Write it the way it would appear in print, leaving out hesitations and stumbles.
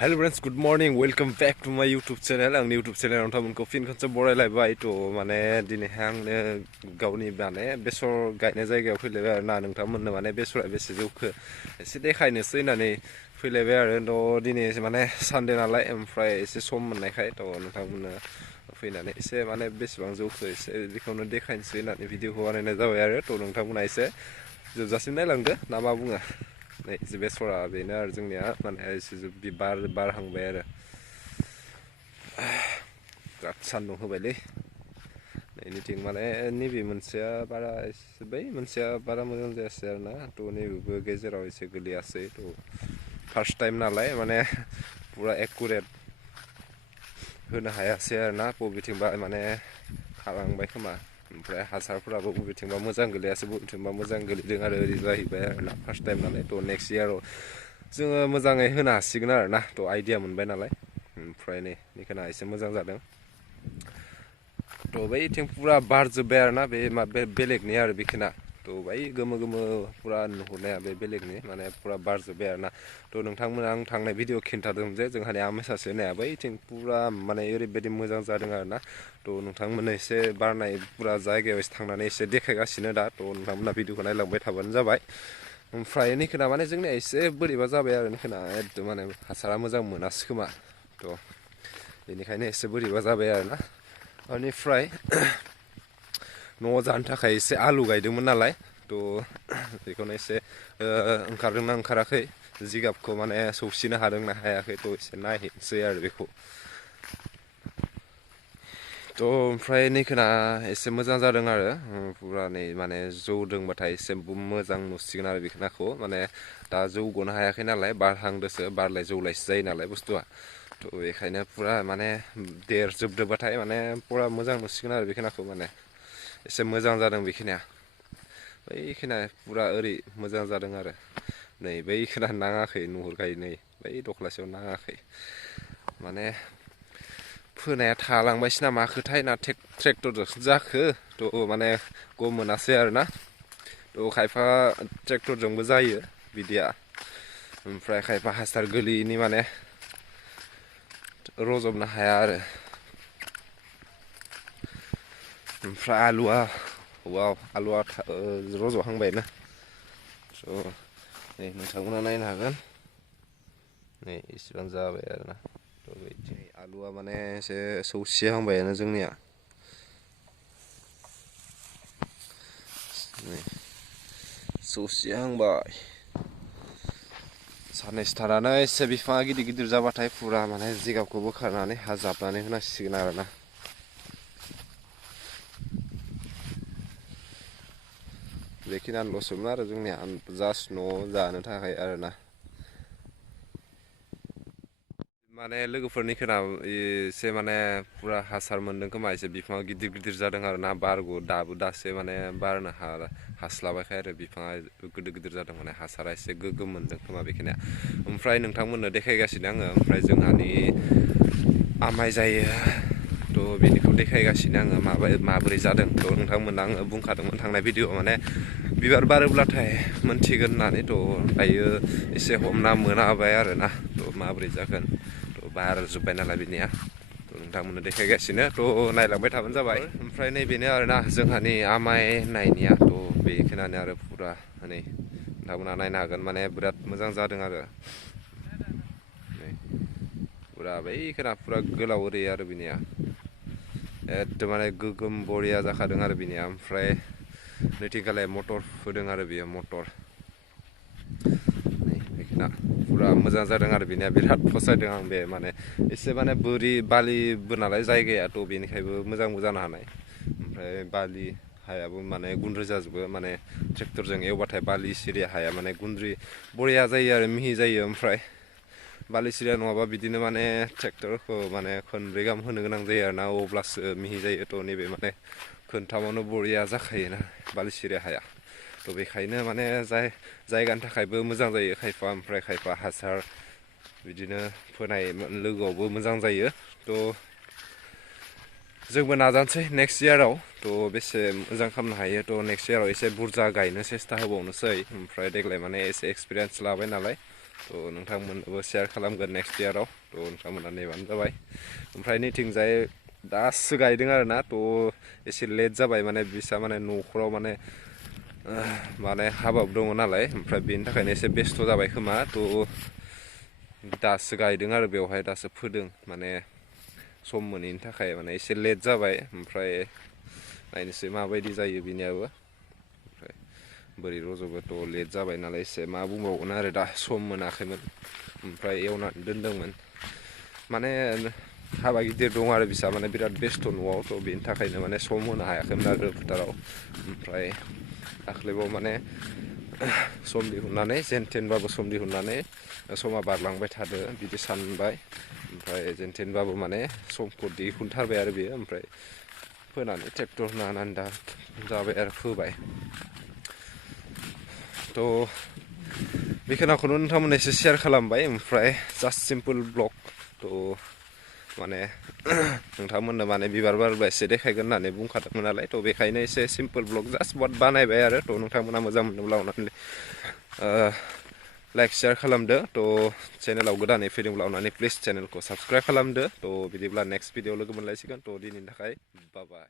Hello friends, good morning. Welcome back to my YouTube channel. Ang YouTube channel nontonमोनखौ फिन खनसे बरायलायबाय थ' माने दिनैहाय आंनो गावनि माने बेसर गायनाय जायगायाव फैलायबाय आरो ना नोंथांमोननो माने बेसरा बेसे जौखो एसे देखायनोसै होननानै फैलायबाय आरो थ' दिनै माने सानडे नालाय ओमफ्राय एसे सम मोननायखाय थ' नोंथांमोननो फैनानै एसे माने बेसेबां जौखो एसे बेखौनो देखायनोसै होननानै भिडिअखौ बानायनाय जाबाय आरो थ' नोंथांमोना एसे जोबजासिम नायलांदो ना मा बुङो बेसरा बेनो आरो जोंनिया माने एसे बिबार बारहांबाय आरो बिराद सान्दुं होबायलै नैनिथिं माने नैबे मोनसेया बारा एसे बै मोनसेया बारा मोजां जायासै आरो ना थ' नैबेबो गेजेराव एसे गोलैयासै थ' फार्स्ट टाइम नालाय माने पुरा एकुरेट होनो हायासै आरो ना बबेथिंबा माने थालांबाय खोमा ओमफ्राय हासारफोराबो बबेथिंबा मोजां गोलैयासै बबेथिंबा मोजां गोलैदों आरो ओरै जाहैबाय आरो ना फार्स्ट टाइम नालाय थ' नेक्स्ट इयाराव जोङो मोजाङै होनो हासिगोन आरो ना थ' आइडिया मोनबाय नालाय ओमफ्राय नै बेखौना एसे मोजां जादों थ' बैथिं पुरा बारजोब्बाय आरो ना बे बेलेगनि आरो बेखिना थ' बै गोमो गोमो पुरा नुहुरनाया बे बेलेगनि माने पुरा बारजोब्बाय आरो ना थ' नोंथांमोना आं थांनाय भिडिअ खिन्थादों जे जोंहानि आमाइ सासे होनाया बैथिं पुरा माने ओरैबायदि मोजां जादों आरो ना थ' नोंथांमोननो एसे बारनाय पुरा जायगायाव एसे थांनानै एसे देखायगासिनो दा थ' नोंथांमोना भिडिअखौ नायलांबाय थाबानो जाबाय ओमफ्राय निखोना माने जोंनिया एसे बोरैबा जाबाय आरो निखोना एकदम माने हासारा मोजां मोनासै खोमा थ' बेनिखायनो एसे बोरैबा जाबाय आरो ना बेनिफ्राय न'आव जानो थाखाय एसे आलु गायदोंमोन नालाय थ' बेखौनो एसे ओंखारदोंना ओंखाराखै जिगाबखौ माने सौसिनो हादोंना हायाखै थ' एसे नायहैनोसै आरो बेखौ थ' ओमफ्राय नैखोना एसे मोजां जादों आरो पुरा नै माने जौदोंबाथाय एसे मोजां नुसिगोन आरो बेखिनाखौ माने दा जौग'नो हायाखै नालाय बारहांदोसो बारलाय जौलायसो जायो नालाय बुस्थुआ थ' बेखायनो पुरा माने देरजोबदोबाथाय माने पुरा मोजां नुसिगोन आरो बेखिनाखौ माने एसे मोजां जादों बेखिनिया बैखिना पुरा ओरै मोजां जादों आरो नै बैखिना नाङाखै नुहुरखायो नै बै दख्लासेयाव नाङाखै माने फोनाया थालांबायसो ना माखोथाय ना ट्रेक्टरजोंसो जाखो थ' माने गम मोनासै आरो ना थ' खायफा ट्रेक्टरजोंबो जायो बिदिया ओमफ्राय खायफा हासार गोलैयैनि माने रजबनो हाया आरो ओमफ्राय आलुआ वाव आलुआ रज'हांबायनो स' नै नोंथांमोना नायनो हागोन नै इसिबां जाबाय आरो ना थ' बिदि आलुआ माने एसे सौसिहांबायानो जोंनिया नै सौसिहांबाय साननैसो थानानै एसे बिफाङा गिदिर गिदिर जाबाथाय पुरा माने जिगाबखौ बोखारनानै हा जाबनानै होनांसिगोन आरो ना बेखिनियानोल'सोमोन आरो जोंनिया जास्ट न'आव जानो थाखाय आरो ना माने लोगोफोरनि खोना एसे माने पुरा हासार मोन्दों खोमा एसे बिफाङा गिदिर गिदिर जादों आरो ना बारग' दासो माने बारनो हास्लाबाखै आरो बिफाङा गिदिर गिदिर जादों माने हासारा एसे गोग्गोम मोन्दों खोमा बेखिनिया ओमफ्राय नोंथांमोननो देखायगासिनो आङो ओमफ्राय जोंहानि आमाइ जायो थ' बेनिखौ देखायगासिनो आङो माबोरै जादों थ' नोंथांमोननो आङो बुंखादोंमोन थांनाय भिडिअ माने बिबार बारोब्लाथाय मोनथिगोन होननानै थ' दायो एसे हमना मोनाबाय आरो ना थ' माबोरै जागोन थ' बारजोब्बाय नालाय बिनिया थ' नोंथांमोननो देखायगासिनो थ' नायलांबाय थाबानो जाबाय ओमफ्राय नैबेनो आरोना जोंहानि आमाइ होननायनिया थ' बेखिनियानो आरो पुरा नै नोंथांमोना नायनो हागोन माने बिराद मोजां जादों आरो पुरा बैखिना पुरा गोलाव ओरै आरो बिनिया एकदम माने गोगोम बरिया जाखादों आरो बिनिया ओमफ्राय नैथिंगालाय मटर फोदों आरो बेयो मटर नै बेखिना पुरा मोजां जादों आरो बेनिया बिराद फसायदों आं बे माने एसे माने बोरि बालिबो नालाय जायगायाथ' बेनिखायबो मोजांबो जानो हानाय ओमफ्राय बालि हायाबो माने गुन्द्रि जाजोबो माने ट्रेक्टरजों एवबाथाय बालि सिरि हाया माने गुन्द्रि बरिया जायो आरो मिहि जायो ओमफ्राय बालि सिरिया नङाबा बिदिनो माने ट्रेक्टरखौ माने खनब्रै गाहाम होनो गोनां जायो आरो ना अब्लासो मिहि जायो थ' नैबे माने खोनथामावनो बरिया जाखायोना बालि सिरि हाया थ' बेखायनो माने जायगानि थाखायबो मोजां जायो खायफा ओमफ्राय खायफा हासार बिदिनो फोनाय लोगोआवबो मोजां जायो थ' जोंबो नाजानोसै नेक्स्ट इयाराव थ' बेसे मोजां खालामनो हायो थ' नेक्स्ट इयाराव एसे बुरजा गायनो सेस्था होबावनोसै ओमफ्राय देग्लाय माने एसे एक्सपिरियेन्स लाबाय नालाय थ' नोंथांमोननोबो शेयार खालामगोन नेक्स्ट इयाराव थ' नोंथांमोना नेबानो जाबाय ओमफ्राय नैथिंजाय दासो गायदों आरोना थ' एसे लेट जाबाय माने बिसा माने न'खराव माने हाबाबो दङ नालाय ओमफ्राय बेनि थाखायनो एसे बेस्थ' जाबाय खोमा थ' दासो गायदों आरो बेवहाय दासो फोदों माने सम मोनैनि थाखाय माने एसे लेट जाबाय ओमफ्राय नायनोसै माबायदि जायो बिनियाबो ओमफ्राय बोरै रज'बोथ' लेट जाबाय नालाय एसे मा बुंबावगोन आरो दा सम मोनाखैमोन ओमफ्राय एवनानै दोनदोंमोन माने हाबा गिदिर दं आरो बिसा माने बिराद बेस्थ' न'आव थ' बेनि थाखायनो माने सम होनो हायाखैमोन आरो फोथाराव ओमफ्राय दाख्लैबाव माने सम दिहुननानै जेन थेनबाबो सम दिहुननानै समा बारलांबाय थादो बिदि सानबाय ओमफ्राय जेन थेनबाबो माने समखौ दिहुनथारबाय आरो बेयो ओमफ्राय फोनानै ट्रेक्टर होनानै दा जाबाय आरो फोबाय थ' बे खोनाखौनो नोंथांमोननो एसे शेयार खालामबाय ओमफ्राय जास्ट सिम्पोल ब्लग थ' माने नोंथांमोननो माने बिबार बारबा एसे देखायगोन होननानै बुंखादोंमोन नालाय थ' बेखायनो एसे सिम्पोल ब्लग जास्ट बानायबाय आरो थ' नोंथांमोना मोजां मोनोब्ला अननानै लाइक शेयार खालामदो थ' चेनेलाव गोदानै फैदोंब्ला अननानै प्लिज चेनेलखौ साबस्क्राइब खालामदो थ' बिदिब्ला नेक्स्ट भिडिअ लोगो मोनलायसिगोन थ' दिनैनि थाखाय बाय बाय